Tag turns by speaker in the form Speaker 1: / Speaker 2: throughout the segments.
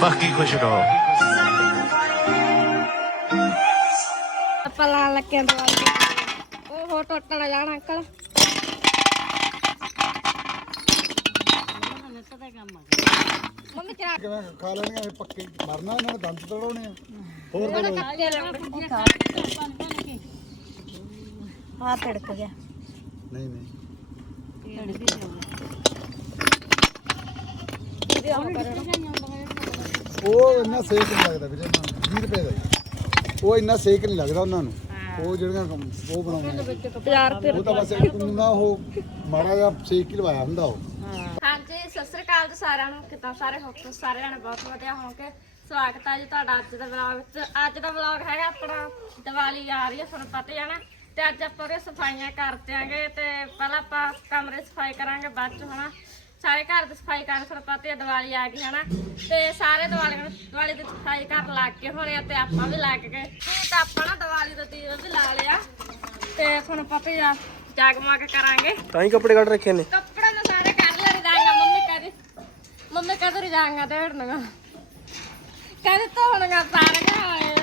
Speaker 1: ਬਾਕੀ ਖੁਸ਼ ਰਹੋ।
Speaker 2: ਆਪਾਂ ਲਾਣ ਲੱਗੇ ਆਂ ਦਵਾਈ। ਉਹ ਹੋ ਟੁੱਟ ਨਾ ਜਾਣਾ ਅੰਕਲ। ਮੰਮੀ ਚਰਾ
Speaker 3: ਕਿਵੇਂ ਖਾ ਲੈਣਗੇ ਇਹ ਪੱਕੇ ਮਰਨਾ ਇਹਨਾਂ ਨੇ ਦੰਦ ਤੜਾਉਣੇ ਆ। ਹੋਰ ਤਾਂ ਕੋਈ-
Speaker 2: ਕੱਟੇ ਲੈਣਾ।
Speaker 4: ਆ ਤੜਕ ਗਿਆ।
Speaker 3: ਨਹੀਂ ਨਹੀਂ। ਉਹ ਇੰਨਾ ਸੇਕ ਨਹੀਂ ਲੱਗਦਾ ਵੀਰੇ ਇਹਨਾਂ ਨੂੰ 20 ਰੁਪਏ ਦਾ। ਉਹ ਇੰਨਾ ਸੇਕ ਨਹੀਂ ਲੱਗਦਾ ਉਹਨਾਂ ਨੂੰ। ਉਹ ਜਿਹੜੀਆਂ ਕੰਮ- ਉਹ ਬਣਾਉਂਦੇ ਆ।
Speaker 2: 50 ਰੁਪਏ
Speaker 3: ਉਹ ਤਾਂ ਬਸ ਇੱਕ ਨਾ ਉਹ ਮਾੜਾ ਜਿਹਾ ਸੇਕ ਹੀ ਲਵਾਇਆ ਹੁੰਦਾ ਉਹ।
Speaker 2: ਹਾਂਜੀ ਸਤਿ ਸ੍ਰੀ ਅਕਾਲ ਜੀ ਸਾਰਿਆਂ ਨੂੰ। ਕਿਦਾਂ ਸਾਰੇ ਹੋ? ਤੁਸੀਂ ਸਾਰੇ ਜਣੇ ਬਹੁਤ ਵਧੀਆ ਹੋਵੋਗੇ। ਸਵਾਗਤ ਹੈ ਜੀ ਤੁਹਾਡਾ ਅੱਜ ਦੇ ਵਲੌਗ ਵਿੱਚ। ਅੱਜ ਦਾ ਵਲੌਗ ਹੈਗਾ ਆਪਣਾ ਦੀਵਾਲੀ ਆ ਰਹੀ ਹੈ ਤੁਹਾਨੂੰ ਪਤਾ ਹੀ ਹੈ ਨਾ। ਤੇ ਅੱਜ ਆਪਾਂ ਉਹਦੇ ਸਫਾਈਆਂ ਕਰ ਦਿਆਂਗੇ ਤੇ ਪਹਿਲਾਂ ਆਪਾਂ ਕਮਰੇ ਸਫ਼ਾਈ ਕਰਾਂਗੇ ਬਾਅਦ ਚ ਹਨਾ। ਸਾਰੇ ਘਰ ਦੀ ਸਫ਼ਾਈ ਪਤਾ ਹੀ ਹੈ ਦੀਵਾਲੀ ਆ ਗਈ ਹਨਾ? ਤੇ ਸਾਰੇ ਦੀਵਾਲੀ ਦੀਵਾਲੀ ਦੀ ਸਫ਼ਾਈ ਕਰਨ ਲੱਗ ਗਏ ਹੋਣੇ ਆ ਤੇ ਆਪਾਂ ਵੀ ਲੱਗ ਗਏ। ਤੇ ਆਪਾਂ ਨਾ ਦੀਵਾਲੀ ਦਾ ਦੀਵਾ ਵੀ ਲਾ ਲਿਆ। ਤੇ ਤੁਹਾਨੂੰ ਪਤਾ ਹੀ ਆ ਜਗਮਗ ਕਰਾਂਗੇ।
Speaker 5: ਤਾਂ ਹੀ ਕੱਪੜੇ ਕੱਢ ਰੱਖੇ ਨੇ।
Speaker 2: ਕੱਪੜਾ ਮੈਂ ਸਾਰੇ ਕਰ ਲਿਆ ਰਜਾਈਆਂ ਮੰਮੀ ਕਹਦੀ ਮੰਮੀ ਕਹਦੀ ਰਜਾਈਆਂ ਤੇ ਹੜਨਗਾ ਕਹਦੀ ਧੋਣਗਾ ਸਾਰੀਆਂ ਹੋਏ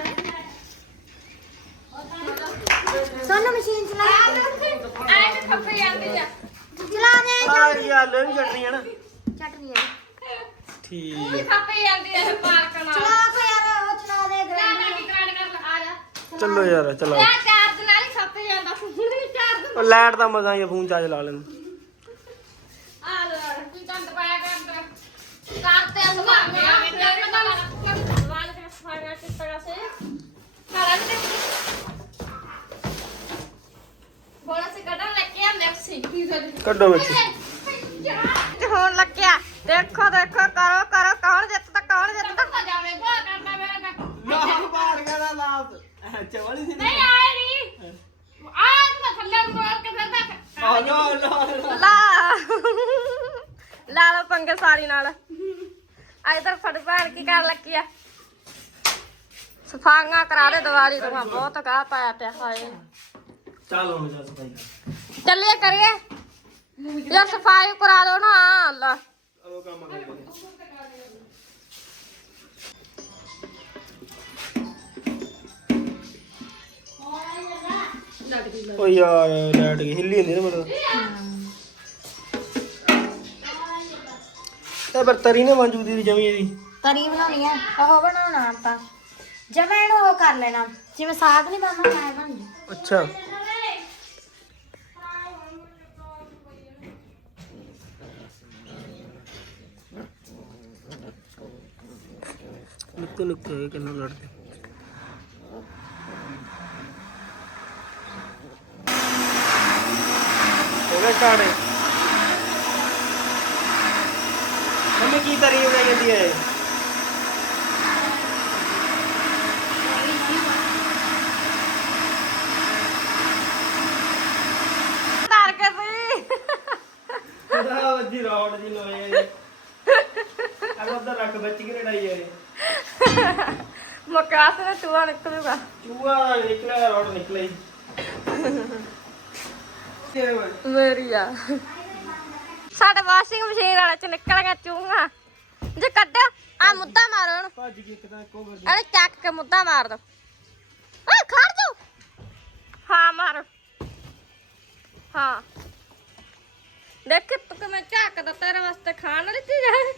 Speaker 4: ਸੋਨੂੰ ਮਸ਼ੀਨ ਚਲਾ
Speaker 2: ਆਏ ਤੇ ਖੱਪੀ ਜਾਂਦੀ ਆ
Speaker 4: ਚਲਾ ਦੇ
Speaker 5: ਆ ਰਹੀ ਆ ਲੈ ਵੀ ਚਟਨੀ ਹੈ ਨਾ
Speaker 4: ਚਟਨੀ ਆ
Speaker 5: ਠੀਕ
Speaker 2: ਉਹ ਵੀ ਖੱਪੀ ਜਾਂਦੀ ਆ ਇਹ ਪਾਰਕ ਨਾਲ
Speaker 4: ਚਲਾ ਕੋ ਯਾਰ ਉਹ ਚਲਾ ਦੇ
Speaker 2: ਨਾ
Speaker 4: ਗ੍ਰਾਈਂਡ
Speaker 2: ਨਾ ਕੀ ਕਾਂਡ ਕਰ ਆ ਜਾ
Speaker 5: ਚਲੋ ਯਾਰ ਚਲੋ
Speaker 2: ਯਾ ਚਾਰਜ ਨਾਲ ਹੀ ਖੱਪੀ ਜਾਂਦਾ ਫੋਨ ਵੀ ਚਾਰਜ
Speaker 5: ਉਹ ਲਾਈਟ ਦਾ ਮਜ਼ਾ ਹੀ ਆ, ਫੋਨ ਚਾਰਜ ਲਾ ਲੈਣ
Speaker 2: ਆ ਲੋ ਕੀ ਚੰਦ ਪਾਇਆ ਕਰ ਅੰਦਰ ਕਰਤੇ ਸੁਭਾ ਮੇਰਾ ਪਤਾ ਲੱਗਾ ਵਾਲ ਤੇ ਸਫਾਈਆਂ ਕਿਸ ਤਰ੍ਹਾਂ ਸੇ ਕਰਾਂ ਤੇ ਬੋਲਾ ਸੇ ਲੱਗੇ ਆ ਮੈਕਸੀ ਪੀਜ਼ਾ
Speaker 5: ਕੱਢੋ ਵਿੱਚ
Speaker 2: ਹੋਣ ਲੱਗਿਆ ਦੇਖੋ ਦੇਖੋ ਕਰੋ ਕਰੋ
Speaker 5: ਲਾਤ ਚਵਲੀ ਸੀ
Speaker 2: ਨਹੀਂ ਆਏ ਨਹੀਂ। ਆਹ ਮੈਂ ਥੱਲੇ ਨੂੰ ਮਾਰ ਕੇ ਫਿਰਦਾ
Speaker 5: ਆ ਨਾ ਨਾ
Speaker 2: ਲਾ। ਲਾ ਲੋ ਪੰਗੇ ਸਾਰੀ ਨਾਲ। ਅੱਜ ਤੱਕ ਫੜ ਭੈਣ ਕੀ ਕਰਨ ਲੱਗੀ ਆ? ਸਫਾਈਆਂ ਕਰਾ ਦੇ ਦੀਵਾਲੀ ਤੋਂ ਬਹੁਤ ਗਾਹ ਪਾਇਆ ਪਿਆ ਹਾਏ।
Speaker 5: ਚੱਲ ਹੁਣ ਚੱਲ ਸਫ਼ਾਈ ਕਰ।
Speaker 2: ਚੱਲੀਏ ਕਰੀਏ? ਯਾ ਸਫ਼ਾਈ ਕਰਾ ਦੋ ਨਾ ਅੱਲਾ
Speaker 5: ਉਹ ਕੰਮ ਕਰ ਓ ਯਾਰ ਲਾਈਟ ਗਈ ਹਿੱਲੀ ਹੁੰਦੀ ਨਾ ਮਤਲਬ ਤੇ ਪਰ ਤਰੀ ਨੇ ਮੌਜੂਦੀ ਦੀ ਜਮੀ ਇਹਦੀ।
Speaker 4: ਤਰੀ ਬਣਾਉਣੀ ਆ ਉਹ ਬਣਾਉਣਾ ਆਪਾਂ। ਜਮੈਂ ਇਹਨੂੰ ਉਹ ਕਰ ਲੈਣਾ ਜਿਵੇਂ ਸਾਗ ਨਹੀਂ ਬਣਨਾ ਐ ਬਣ ਜੂ।
Speaker 5: ਅੱਛਾ। ਨਿੱਕੇ ਨਿੱਕੇ ਕਿੰਨਾ ਲੜਦੇ।
Speaker 2: ਧਰ ਕੇ ਸੀ।
Speaker 5: ਉਹਦਾ ਵੱਜੀ ਰੌਡ ਜੀ ਲੋਏ ਆ ਅਗਰ ਉਹਦਾ ਰੱਖ ਬੱਚ ਕੇ ਲੜਾਈ ਹੈ
Speaker 2: ਮਕਾਸ ਨੇ ਟੂਆ ਨਿਕਲੂਗਾ।
Speaker 5: ਚੂਹਾ ਨਿਕਲਿਆ ਰੌਡ ਨਿਕਲੇ।
Speaker 2: ਮੇਰੀ ਆ ਸਾਡੇ ਵਾਸ਼ਿੰਗ ਮਸ਼ੀਨ ਵਾਲੇ ਚ ਨਿਕਲ ਗਿਆ ਚੂਹਾ ਜੇ ਕੱਢਿਆ ਆ ਮੁੱਦਾ ਮਾਰੋ ਇਹਨੂੰ
Speaker 5: ਭੱਜ ਗਈ ਇੱਕ ਤਾਂ ਇੱਕੋ ਵੱਜ
Speaker 2: ਇਹਨੇ ਚੱਕ ਕੇ ਮੁੱਦਾ ਮਾਰ ਦੋ। ਓਏ ਖੜ ਜਾ। ਹਾਂ ਮਾਰ। ਹਾਂ। ਦੇਖ ਤੂੰ ਕਿਵੇਂ ਝਾਕਦਾ ਤੇਰੇ ਵਾਸਤੇ ਖਾਣ ਵਾਲੀ ਚੀਜ਼ ਹੈ।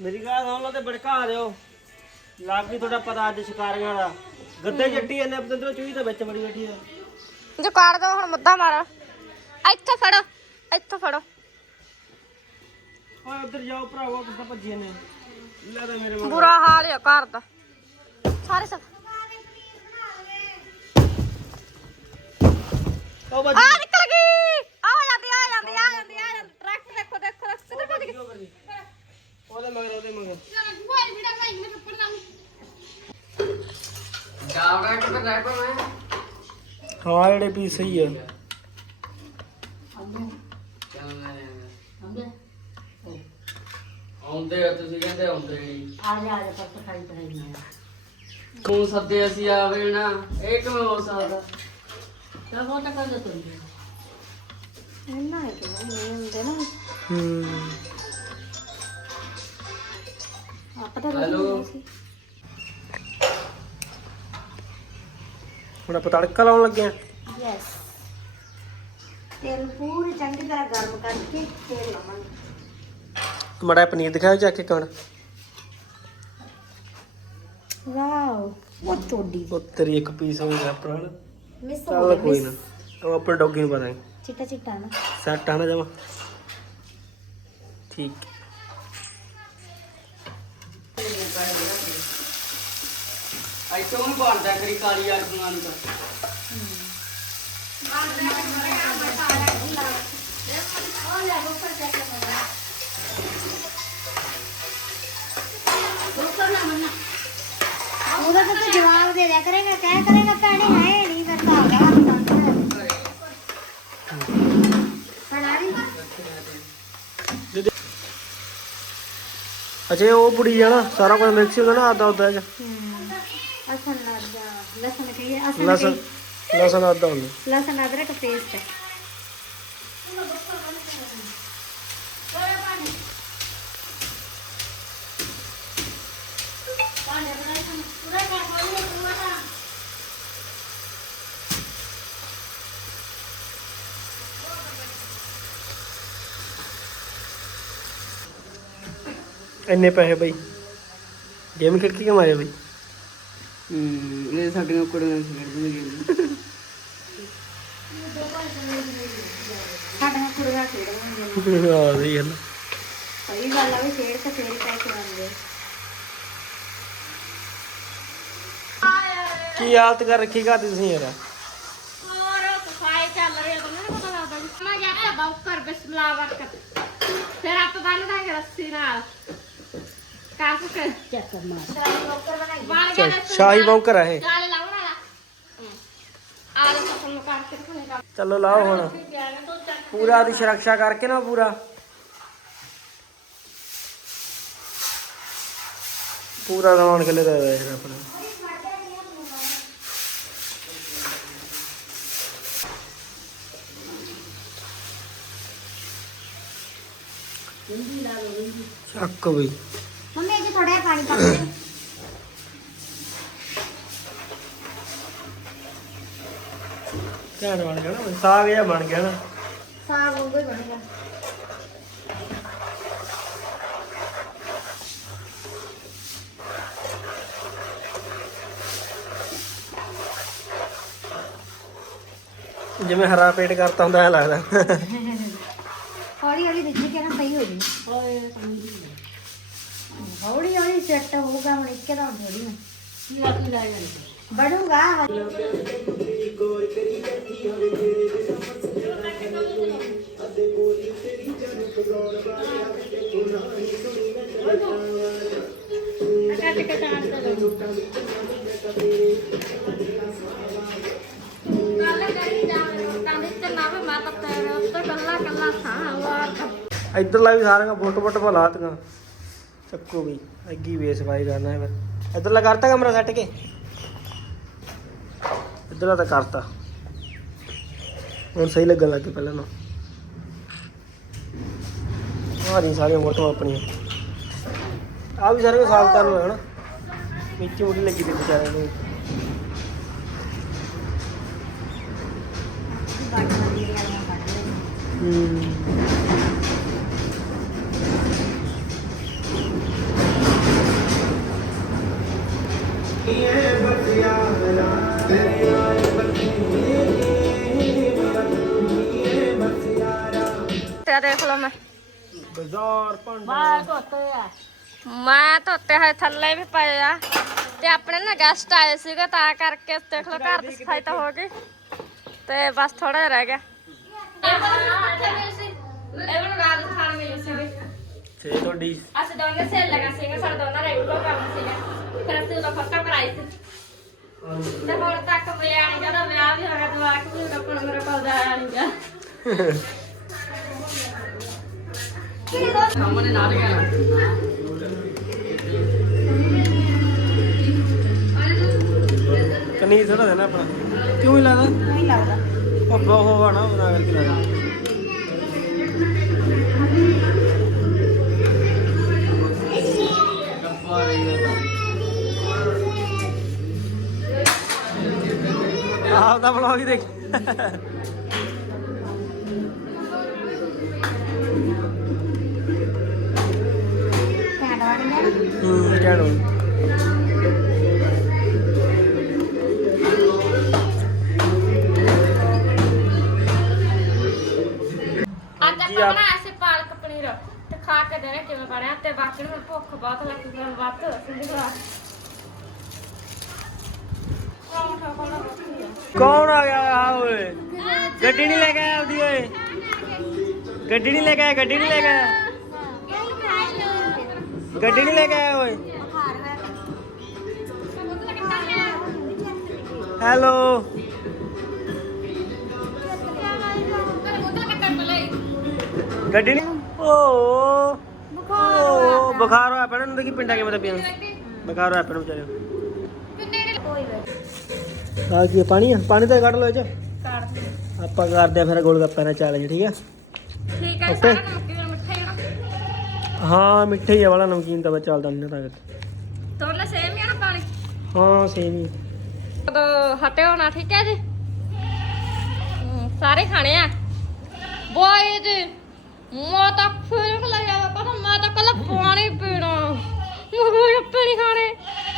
Speaker 5: ਮੇਰੀ ਗੱਲ ਸੁਣ ਲਓ ਤੇ ਭੜਕਾ ਦਿਓ। ਲੱਗ ਗਈ ਤੁਹਾਡਾ ਪਤਾ ਅੱਜ ਸ਼ਿਕਾਰੀਆਂ ਦਾ। ਗੱਦੇ ਜੱਟੀ ਇਹਨੇ ਪਤੰਦਰ ਚੂਹੀ ਤਾਂ ਵਿੱਚ ਬੜੀ ਬੈਠੀ ਆ।
Speaker 2: ਜੇ ਕੱਢ ਦੋ ਹੁਣ ਮੁੱਦਾ ਮਾਰੋ। ਇੱਥੋਂ ਫੜੋ ਇੱਥੋਂ ਫੜੋ।
Speaker 5: ਓਏ ਉਧਰ ਜਾਓ ਭਰਾਵਾ ਕਿੱਦਾਂ ਭੱਜੀ ਨੇ। ਲੈ ਤਾਂ ਮੇਰੇ ਮਗਰ
Speaker 2: ਬੁਰਾ ਹਾਲ ਹੈ ਘਰ ਦਾ। ਸਾਰੇ ਸਭ ਆ ਨਿਕਲ ਗਈ। ਆ ਜਾਂਦੀ ਆ ਜਾਂਦੀ ਆ ਜਾਂਦੀ ਆ ਜਾਂਦੀ। ਟਰੱਕ ਦੇਖੋ ਦੇਖੋ ਕਿੱਧਰ ਭੱਜ ਗਈ।
Speaker 5: ਉਹਦੇ ਮਗਰ ਉਹਦੇ ਮਗਰ। ਹਾਂ ਜਿਹੜੇ ਪੀਸ ਸਹੀ ਆ
Speaker 6: ਆਉਂਦੇ ਆ ਤੁਸੀਂ ਕਹਿੰਦੇ ਆਉਂਦੇ
Speaker 4: ਜਾ
Speaker 6: ਤੂੰ ਸੱਦੇ ਅਸੀਂ ਆਵੇ ਨਾ ਇਹ ਕਿਵੇਂ ਹੋ ਸਕਦਾ?
Speaker 4: ਤਾਂ ਬਹੁਤ ਕਰ ਦੋ ਤੂੰ ਇਹਨਾਂ ਹੈ ਕਿ ਨਹੀਂ ਹੁੰਦੇ ਨਾ।
Speaker 5: ਹੂੰ।
Speaker 4: ਆਪਾਂ ਤਾਂ
Speaker 6: ਹੈਲੋ।
Speaker 5: ਹੁਣ ਆਪਾਂ ਤੜਕਾ ਲਾਉਣ ਲੱਗੇ ਆ
Speaker 4: ਯੈਸ ਤੇਲ ਪੂਰੀ ਚੰਗੀ ਤਰ੍ਹਾਂ ਗਰਮ ਕਰਕੇ ਤੇਲ ਲਾਵਾਂਗੇ।
Speaker 5: ਮੜਾ ਪਨੀਰ ਦਿਖਾਓ ਜਾ ਕੇ ਕੌਣ।
Speaker 4: ਵਾਓ ਉਹ ਤੋੜੀ
Speaker 5: ਉਹ ਤੇਰੀ ਇੱਕ ਪੀਸ ਹੋ ਗਿਆ ਪ੍ਰਾਣ
Speaker 4: ਮਿਸ ਹੋ
Speaker 5: ਚੱਲ
Speaker 4: ਗਿਆ
Speaker 5: ਕੋਈ
Speaker 4: miss।
Speaker 5: ਨਾ। ਉਹ ਆਪਣੇ ਡੌਗੀ ਨੂੰ ਪਤਾ
Speaker 4: ਚਿੱਟਾ ਚਿੱਟਾ ਨਾ
Speaker 5: ਸੈੱਟ ਆ ਨਾ ਜਮਾ। ਠੀਕ।
Speaker 6: ਇੱਥੋਂ ਵੀ ਬਣਦਾ ਕਰੀ ਕਾਲੀ ਬਣਾਉਣ ਦਾ।
Speaker 4: ਉਹਦਾ ਤਾਂ ਤੂੰ ਜਵਾਬ ਦੇ ਦਿਆ ਕਰੇਗਾ ਕਹਿ ਕਰੇਗਾ ਭੈਣੇ ਹੈ ਨਹੀਂ ਫਿਰ ਤਾਂ ਆਗਾ ਹਨਾਰੀ
Speaker 5: ਅਜੇ ਉਹ ਪੁੜੀ ਜਾਣਾ ਸਾਰਾ ਕੁਝ ਮਿਕਸ ਹੋ ਜਾਣਾ ਆਦਾ ਉਦਾ ਚ
Speaker 4: ਅਸਨ ਲੱਗਾ ਲਸਣ ਕਹੀਏ ਅਸਨ
Speaker 5: ਲਸਣ ਲਸਣ ਆਦਾ ਹੁੰਦਾ।
Speaker 4: ਲਸਣ ਅਦਰਕ ਪੇਸਟ
Speaker 5: ਇੰਨੇ ਪੈਸੇ ਬਈ। ਗੇਮ ਖੇਡ ਕੇ ਕਮਾਏ ਬਈ?
Speaker 6: ਹੂੰ ਇਹ ਸਾਡੀਆਂ ਕੁੜੀਆਂ ਨੂੰ ਖੇਡਦੀਆਂ ਗੇਮ।
Speaker 4: ਸਾਡੀਆਂ ਕੁੜੀਆਂ ਖੇਡਣਗੀਆਂ
Speaker 5: ਆ ਸਹੀ ਗੱਲ
Speaker 4: ਸਹੀ ਗੱਲ ਆ ਵੀ ਖੇਡ ਤੇ ਫੇਰ ਹੀ ਪੈਸੇ ਬਣਦੇ
Speaker 5: ਕੀ ਹਾਲਤ ਕਰ ਰੱਖੀ ਘਰ ਦੀ ਤੁਸੀਂ ਯਾਰ?
Speaker 2: ਹੋਰ ਸਫ਼ਾਈ ਚੱਲ ਰਹੀ ਹੈ ਤੁਹਾਨੂੰ ਨੀ ਪਤਾ ਲੱਗਦਾ। ਜੀ ਮੈਂ ਜਾਂਦਾ ਬੌਕਰ ਬਿਸਮਿਲ੍ਲਾ ਵਰਕਤ ਫਿਰ ਆਪ ਬੰਨ ਦਾਂਗੇ ਰੱਸੀ ਨਾਲ। ਕਾਸ ਕੇ
Speaker 4: ਚੱਕਰ ਮਾਰ ਲੋਕਰ ਬਣਾਈ
Speaker 2: ਬਣ ਗਿਆ
Speaker 5: ਚੱਲ, ਸ਼ਾਹੀ ਬੌਕਰ ਆ ਇਹ।
Speaker 2: ਜਾਲੇ ਲਾਉਣਾ ਆ ਆ ਲੈ ਤੁਹਾਨੂੰ ਕਰਕੇ ਰੱਖਣੇ ਕੰਮ
Speaker 5: ਚਲੋ ਲਾਓ ਹੁਣ। ਪੂਰਾ ਦੀ ਸੁਰੱਖਿਆ ਕਰਕੇ ਨਾ ਪੂਰਾ। ਪੂਰਾ ਸਮਾਨ ਖਲੇ ਦਾ ਹੈ ਆਪਣਾ। ਚੱਕ ਬਈ।
Speaker 4: ਪਾਣੀ ਪਾ ਦੇ
Speaker 5: ਘੈਂਟ ਬਣ ਗਿਆ ਨਾ ਸਾਗ ਜਿਹਾ ਬਣ ਗਿਆ ਨਾ।
Speaker 4: ਸਾਗ ਵਾਂਗੂ ਹੀ ਬਣੇਗਾ
Speaker 5: ਜਿਵੇਂ ਹਰਾ ਪੇਟ ਕਰਤਾ ਹੁੰਦਾ ਐ ਲੱਗਦਾ।
Speaker 4: ਹੌਲੀ ਹੌਲੀ ਦੇਖੀ ਕਿ ਨਾ ਸਹੀ ਹੋ ਜੂ ਹੌਲੀ ਹੌਲੀ ਸੈੱਟ ਹੋਊਗਾ ਹੁਣ ਇੱਕੇ ਦਾ ਥੋੜੀ ਨਾ ਬਣੂਗਾ
Speaker 2: ਕੱਟ ਕੇ ਚਾਰ ਤੇ ਲਓ ਗੱਲ ਕਰੀ ਜਾ ਰੋਟਾਂ ਦੇ ਤੇ ਨਾ ਵੀ ਤਾਂ ਕੱਲਾ ਕੱਲਾ ਸਾਂ
Speaker 5: ਸਾਰੀਆਂ ਫੋਟੋ ਫੋਟੋ ਬਲਾਤੀਆਂ ਚੱਕੋ ਵੀ ਅੱਗੀ ਵੇ ਸਫ਼ਾਈ ਕਰਨਾ ਹੈ ਫਿਰ। ਇੱਧਰਲਾ ਕਰਤਾ ਕਮਰਾ ਸੱਟ ਕੇ? ਇੱਧਰਲਾ ਤਾਂ ਕਰਤਾ। ਹੁਣ ਸਹੀ ਲੱਗਣ ਲੱਗ ਗਿਆ ਪਹਿਲਾਂ ਨਾ ਆਹ ਨਹੀਂ ਸਾਰੀਆਂ ਫੋਟੋ ਆਪਣੀਆਂ। ਆ ਵੀ ਸਾਰੀਆਂ ਸਾਫ਼ ਕਰਨ ਹੋਇਆ ਨਾ ਮਿੱਟੀ ਮੁੱਟੀ ਲੱਗੀ ਤੇ ਵਿਚਾਰਿਆਂ ਨੂੰ। ਹੂੰ।
Speaker 2: ਤੇ ਦੇਖ ਲਓ ਮੈਂ
Speaker 5: ਬਾਜ਼ਾਰ ਭਾਂਡਾ
Speaker 2: ਮੈਂ ਧੋਤੇ ਹੋਏ ਥੱਲੇ ਵੀ ਪਏ ਆ ਤੇ ਆਪਣੇ ਨਾ ਗੈਸਟ ਆਏ ਸੀਗੇ ਤਾਂ ਕਰਕੇ ਦੇਖ ਲਓ ਘਰ ਦੀ ਸਫ਼ਾਈ ਤਾਂ ਹੋ ਗਈ। ਤੇ ਬਸ ਥੋੜਾ ਜਿਹਾ ਰਹਿ ਗਿਆ। ਇਹ ਮੈਨੂੰ ਰਾਜਸਥਾਨ ਮਿਲੀ
Speaker 5: ਸੇ ਤੁਹਾਡੀ
Speaker 2: ਅਸੀਂ ਦੋਨੇ ਸੇਲ ਲਗਾ ਸੀਗਾ ਸਾਡਾ ਦੋਨਾਂ ਰੈਗੂਲਰ ਕੰਮ ਫਿਰ ਅਸੀਂ ਉਹਦਾ ਫੋਟੋ ਕਰਾਈ ਸੀ ਤੇ ਹੁਣ ਤੱਕ ਮਿਲਿਆ ਨਹੀਂ ਜਦੋਂ ਵਿਆਹ ਵੀ ਹੋ ਗਿਆ ਜਵਾਕ ਵੀ ਹੋ ਗਿਆ ਹੁਣ ਮੇਰੇ ਕੋਲ ਦਾ ਆਇਆ ਨਹੀਂ ਗਿਆ
Speaker 6: ਸਾਹਮਣੇ ਨਾਲ ਗਿਆ
Speaker 5: ਕਨੀ ਥੋੜਾ ਦੇਣਾ ਆਪਣਾ। ਕਿਉਂ ਹੀ ਲੱਗਦਾ
Speaker 4: ਨਹੀਂ ਲੱਗਦਾ
Speaker 5: ਉਹ ਬਹੁਤ ਨਾ ਉਹਨਾਂ ਕਰਕੇ ਲੱਗਦਾ ਆਪ ਦਾ ਵਲੌਗ ਹੀ ਦੇਖ। ਹੂੰ ਕਹਿਣੋ
Speaker 2: ਅੱਜ ਆਪਾਂ ਬਣਾਇਆ ਸੀ ਪਾਲਕ ਪਨੀਰ। ਤੇ ਖਾ ਕੇ ਦੇਣਾ ਕਿਵੇਂ ਬਣਿਆ ਤੇ ਬਾਕੀ ਨੂੰ ਭੁੱਖ ਬਹੁਤ ਲੱਗੀ ਫਿਰ ਵੱਧ। ਸਿੰਧੀ ਖਾ ਪਰੌਂਠਾ ਖਾਣਾ ਬਾਕੀ ਆ
Speaker 5: ਕੌਣ ਆ ਗਿਆ ਆ ਓਏ? ਗੱਡੀ ਨਹੀਂ ਲੈ ਕੇ ਆਇਆ ਆਪਦੀ ਓਏ। ਗੱਡੀ ਨਹੀਂ ਲੈ ਕੇ ਆਇਆ ਗੱਡੀ ਨਹੀਂ ਲੈ ਕੇ ਆਇਆ। ਗੱਡੀ ਨਹੀਂ ਲੈ ਕੇ ਆਇਆ ਓਏ। ਹੈਲੋ। ਗੱਡੀ ਨਹੀਂ ਓ। ਬੁਖਾਰ ਹੋਇਆ ਪੈਣਾ ਨੂੰ ਦੇਖੀ ਪਿੰਡਾਂ ਕਿਵੇਂ ਤਾਂ ਪੀਣ ਬੁਖਾਰ ਹੋਇਆ ਪੈਣਾ ਵਿਚਾਰੇ। ਆ ਕੀ ਪਾਣੀ ਆ? ਪਾਣੀ ਤਾਂ ਕੱਢ ਲਓ ਇਹ ਚ। ਆਪਾਂ ਕਰਦੇ ਆ ਫਿਰ ਗੋਲ ਗੱਪਿਆਂ ਦਾ ਚੈਲੰਜ ਠੀਕ ਆ?
Speaker 2: ਠੀਕ ਹੈ ਸਾਰਾ ਨਮਕੀਨ ਮਿੱਠਾ ਹੀ
Speaker 5: ਮਿੱਠੇ ਹੀ ਆ ਵਾਲਾ ਨਮਕੀਨ ਤਾਂ ਚੱਲਦਾ ਨਹੀਂ ਤਾਂ।
Speaker 2: ਤੋੜ ਲੈ ਸੇਮ ਹੀ ਆ ਨਾ ਪਾਣੀ?
Speaker 5: ਹਾਂ ਸੇਮ ਹੀ।
Speaker 2: ਕਦੋਂ ਹਟੇ ਹੋਣਾ ਠੀਕ ਹੈ ਜੀ? ਸਾਰੇ ਖਾਣੇ ਆ? ਬੋਏ ਜੀ ਮੈਂ ਤਾਂ ਫਿਰ ਲੱਗਿਆ ਪਤਾ ਮੈਂ ਤਾਂ ਕੱਲ ਪਾਣੀ ਪੀਣਾ। ਮੈਂ ਗੱਪੇ ਨਹੀਂ ਖਾਣੇ।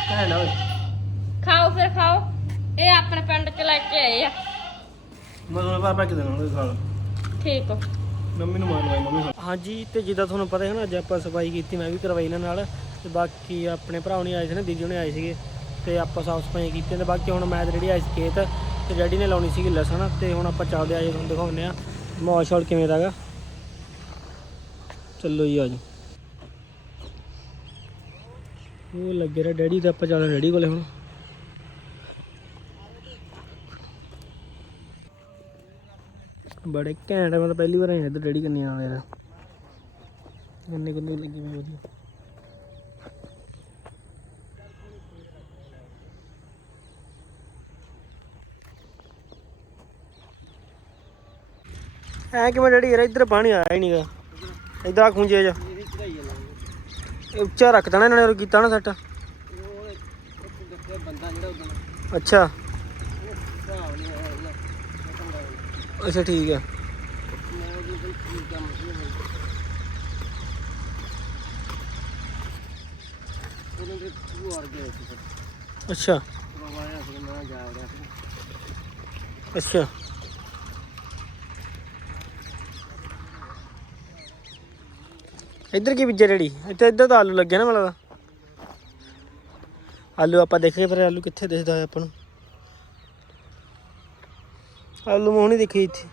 Speaker 5: ਕਹਿਣਾ ਓਏ।
Speaker 2: ਖਾਓ ਫਿਰ ਖਾਓ। ਇਹ ਆਪਣੇ ਪਿੰਡ ਚ ਲੈ ਕੇ ਆਏ ਆ।
Speaker 5: ਮੈਂ ਤੁਹਾਨੂੰ ਪਾਪਾ ਕਿਦਾਂ ਨਾਲ ਖਾ ਲਾ।
Speaker 2: ਠੀਕ ਆ।
Speaker 5: ਮੰਮੀ ਨੂੰ ਮਾਰ ਲਵਾਈ ਮੰਮੀ ਹਾਂਜੀ ਤੇ ਜਿੱਦਾਂ ਤੁਹਾਨੂੰ ਪਤਾ ਹੈ ਨਾ ਅੱਜ ਆਪਾਂ ਸਫ਼ਾਈ ਕੀਤੀ ਮੈਂ ਵੀ ਕਰਵਾਈ ਇਹਨਾਂ ਨਾਲ। ਤੇ ਬਾਕੀ ਆਪਣੇ ਭਰਾ ਹੁਣੀ ਆਏ ਸੀ ਨਾ ਦੀਦੀ ਹੁਣੇ ਆਏ ਸੀਗੇ। ਤੇ ਆਪਾਂ ਸਾਫ਼ ਸਫ਼ਾਈ ਕੀਤੀ ਤੇ ਬਾਕੀ ਹੁਣ ਮੈਂ ਤੇ ਜਿਹੜੀ ਆਈ ਸੀ ਖੇਤ ਤੇ ਡੈਡੀ ਨੇ ਲਾਉਣੀ ਸੀਗੀ ਲਸਣ। ਤੇ ਹੁਣ ਆਪਾਂ ਚੱਲਦੇ ਆਏ ਤੁਹਾਨੂੰ ਦਿਖਾਉਂਦੇ ਆ। ਮਾਹੌਲ ਸ਼ੌਲ ਕਿਵੇਂ ਦਾਗਾ ਚੱਲੋ ਜੀ ਆਜੋ ਉਹ ਲੱਗੇ ਰਿਹਾ ਡੈਡੀ ਤੇ ਆਪਾਂ ਚੱਲਦੇ ਡੈਡੀ ਕੋਲੇ ਹੁਣ। ਬੜੇ ਘੈਂਟ ਆ, ਮੈਂ ਤਾਂ ਪਹਿਲੀ ਵਾਰ ਆਇਆ ਇੱਧਰ ਡੈਡੀ ਕੰਨੀ ਨਾਲ ਯਾਰ। ਗੰਨੇ ਗੁੰਨੇ ਲੱਗੀ ਮੈਂ ਵਧੀਆ। ਐ ਕਿਵੇਂ ਡੈਡੀ ਯਾਰ ਇੱਧਰ ਪਾਣੀ ਆਇਆ ਹੀ ਨਹੀਂਗਾ ਇੱਧਰ ਆ ਖੁੰਝੇ ਜਾ ਇਹ ਉੱਚਾ ਰੱਖ ਦੇਣਾ ਇਹਨਾਂ ਨੇ ਉਹ ਕੀਤਾ ਨਾ ਸੈੱਟ। ਅੱਛਾ। ਅੱਛਾ, ਠੀਕ ਹੈ ਅੱਛਾ। ਅੱਛਾ। ਇੱਧਰ ਕੀ ਬੀਜੇ ਰੇੜੀ ਇੱਥੇ ਇੱਧਰ ਤਾਂ ਆਲੂ ਲੱਗਿਆ ਨਾ ਮੈਨੂੰ ਲੱਗਦਾ। ਆਲੂ ਆਪਾਂ ਦੇਖੇ, ਪਰ ਆਲੂ ਕਿੱਥੇ ਦਿਖਦਾ ਹੈ ਆਪਾਂ ਨੂੰ? ਆਲੂ ਮੂੰਹ ਨਹੀਂ ਦਿਖੇ ਇੱਥੇ।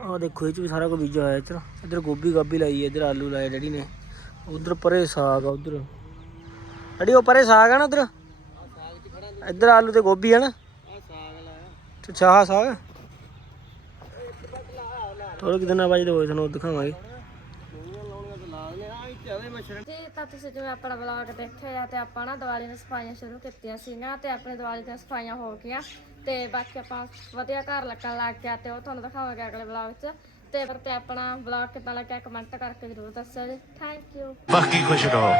Speaker 5: ਆਹ ਦੇਖੋ, ਇਹ ਚ ਵੀ ਸਾਰਾ ਕੁਝ ਬੀਜਿਆ ਹੋਇਆ ਇੱਧਰ। ਇੱਧਰ ਗੋਭੀ ਗਾਭੀ ਲਾਈ ਹੈ, ਇੱਧਰ ਆਲੂ ਲਾਏ ਡੈਡੀ ਨੇ। ਉਧਰ ਪਰੇ ਸਾਗ ਆ, ਉਧਰ। ਡੈਡੀ, ਉਹ ਪਰੇ ਸਾਗ ਆ ਨਾ ਉਧਰ? ਇੱਧਰ ਆਲੂ ਤੇ ਗੋਭੀ ਆ ਨਾ? ਤੇ ਸਾਗ ਥੋੜੇ ਕਿ ਦਿਨਾਂ ਬਾਅਦ ਹੋਏ ਤੁਹਾਨੂੰ ਉਹ ਦਿਖਾਵਾਂਗੇ
Speaker 2: ਜੀ ਤਾਂ ਤੁਸੀਂ ਜਿਵੇਂ ਆਪਣਾ ਵਲੌਗ ਦੇਖਿਆ ਆ ਤੇ ਆਪਾਂ ਨਾ ਦੀਵਾਲੀ ਦੀਆਂ ਸਫਾਈਆਂ ਸ਼ੁਰੂ ਕੀਤੀਆਂ ਸੀਗੀਆਂ ਤੇ ਆਪਣੇ ਦੀਵਾਲੀ ਦੀਆਂ ਸਫਾਈਆਂ ਹੋ ਗਈਆਂ ਤੇ ਬਾਕੀ ਆਪਾਂ ਵਧੀਆ ਘਰ ਲੱਗਣ ਲੱਗ ਗਿਆ ਤੇ ਉਹ ਤੁਹਾਨੂੰ ਦਿਖਾਵਾਂਗੇ ਅਗਲੇ ਵਲੌਗ 'ਚ। ਤੇ ਫਿਰ ਤੇ ਆਪਣਾ ਵਲੌਗ ਕਿੱਦਾਂ ਲੱਗਿਆ ਕਮੈਂਟ ਕਰਕੇ ਜ਼ਰੂਰ ਦੱਸਿਓ ਜੀ। ਥੈਂਕ ਯੂ
Speaker 1: ਬਾਕੀ ਖੁਸ਼ ਰਹੋ।